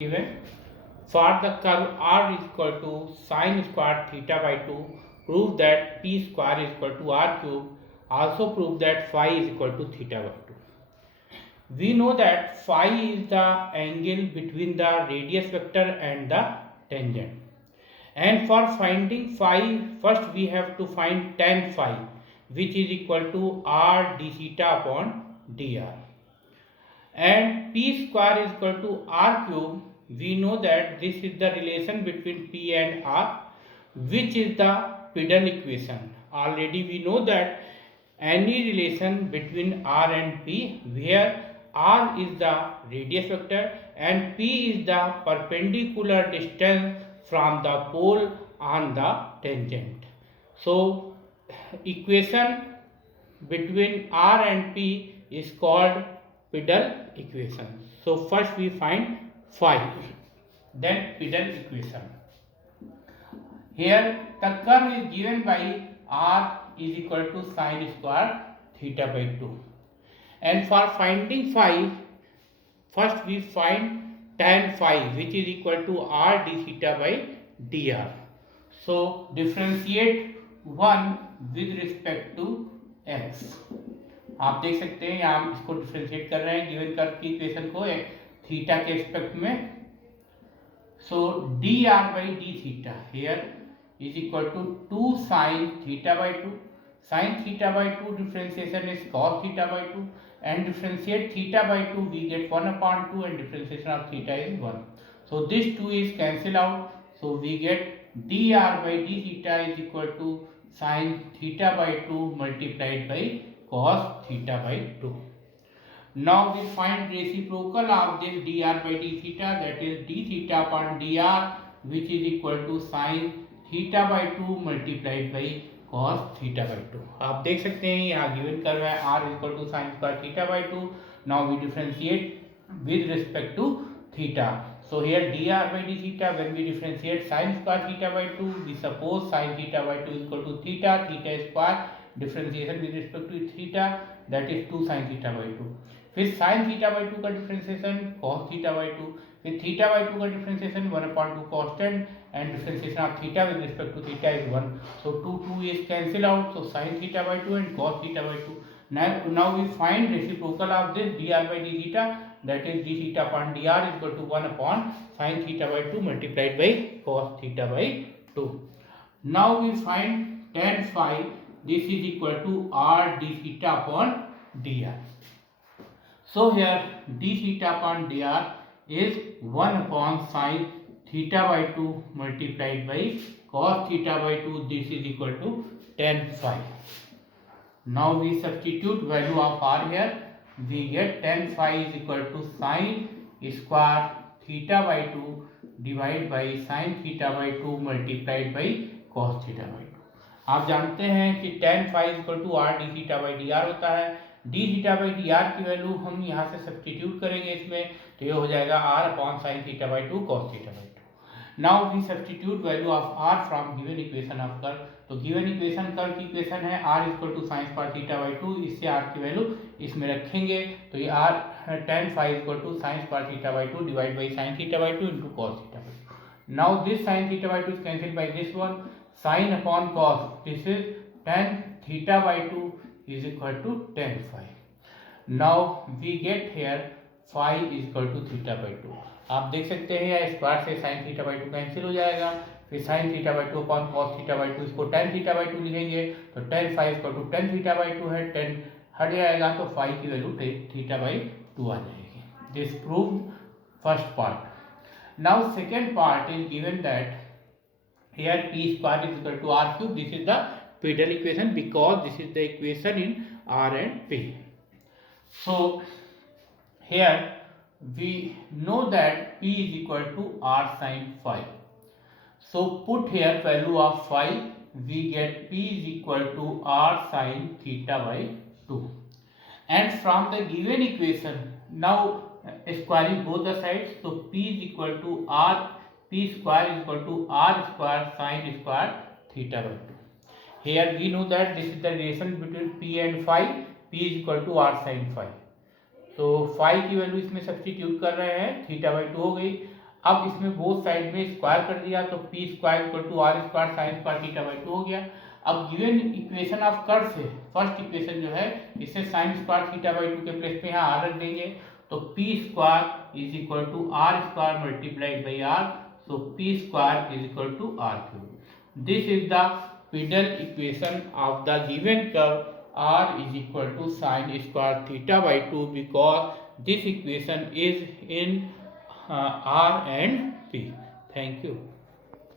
Given for the curve r is equal to sine square theta by 2, prove that p square is equal to r cube. Also prove that phi is equal to theta by 2. We know that phi is the angle between the radius vector and the tangent. And for finding phi, first we have to find tan phi, which is equal to r d theta upon dr. And p square is equal to r cube. We know that this is the relation between p and r, which is the Peddle equation. Already we know that any relation between r and p where r is the radius vector and p is the perpendicular distance from the pole on the tangent. So equation between r and p is called Peddle equation. So first we find phi, then Peddle equation. Here the curve is given by r is equal to sine square theta by 2. And for finding phi, first we find tan phi, which is equal to r d theta by dr. So differentiate 1 with respect to x. आप देख सकते हैं यहाँ हम इसको differentiate कर रहे हैं गिवन कर्व की इक्वेशन को थीटा के रिस्पेक्ट में. So D R by D theta here is equal to 2 sine theta by 2. Sine theta by 2 differentiation is cos theta by 2 and differentiate theta by 2 we get 1 upon 2 and differentiation of theta is 1. So this 2 is cancelled out. So we get dr by d theta is equal to sin theta by 2 multiplied by cos theta by 2. Now we find reciprocal of this dr by d theta, that is d theta upon dr, which is equal to sin theta by 2 multiplied by cos theta by 2. आप देख सकते हैं यहाँ given curve है r equal to sine square theta by 2. Now we differentiate with respect to theta. So here dr by d theta, when we differentiate sin square theta by 2, we suppose sin theta by 2 is equal to theta square, differentiation with respect to theta, that is 2 sin theta by 2. फिर sin theta by 2 का differentiation cos theta by 2, फिर theta by 2 का differentiation 1 upon 2 constant and differentiation of theta with respect to theta is 1. So 2 is cancel out. So sin theta by 2 and cos theta by 2. Now we find reciprocal of this dr by d theta, that is d theta upon dr is equal to 1 upon sin theta by 2 multiplied by cos theta by 2. Now we find tan phi, this is equal to r d theta upon dr. So here d theta upon dr is 1 upon sin theta by 2 multiplied by cos theta by 2, this is equal to tan phi. Now we substitute value of r here, we get tan phi is equal to sin square theta by 2 divided by sin theta by 2 multiplied by cos theta by 2. आप जानते हैं कि tan phi is equal to r d theta by dr होता है. d theta by dr की value हम यहाँ से सब्सटीट्यूट करेंगे इसमें, तो ये हो जाएगा r upon sin theta by 2 cos theta by 2. Now we substitute value of r from given equation of curve. तो given equation कर्व की इक्वेशन है r equal to sine square theta by 2, इससे r की value इसमें रखेंगे तो ये r tan phi equal to sine square theta by 2 divide by sine theta by 2 into cos theta by 2. Now this sine theta by 2 is cancel by this one, sine upon cos, this is tan theta by 2 is equal to tan phi. Now we get here phi is equal to theta by 2. आप देख सकते हैं या square से sign theta by 2 cancel हो जाएगा, फिर sign theta by 2 upon cos theta by 2, इसको tan थीटा बाई 2 लिखेंगे तो tan phi equal to tan theta by 2 है, tan हट जाएगा तो phi की वैल्यू थीटा बाई 2 आ जाएगी. This prove first part. Now second part is given that here p square is equal to r cube. This is the Peddle equation because this is the equation in r and p. So here we know that p is equal to r sin phi. So put here value of phi, we get p is equal to r sin theta by 2. And from the given equation, now squaring both the sides, so p is equal to r, p square is equal to r square sin square theta by 2. Here we know that this is the relation between p and phi, p is equal to r sin phi. तो phi की value इसमें substitute कर रहे हैं, theta by 2 हो गई. अब इसमें बोथ साइड में स्क्वायर कर दिया तो p square equal to r square sine square theta by 2 हो गया। अब गिवन इक्वेशन ऑफ कर्व से फर्स्ट इक्वेशन जो है इससे साइन स्क्वायर थीटा बाई 2 के प्लेस पे यहाँ आर रख देंगे तो p square is equal to r square multiplied by r, so p square is equal to r cube. This is the Friedel equation of the given curve r is equal to sin square theta by 2 because this equation is in r and p. Thank you.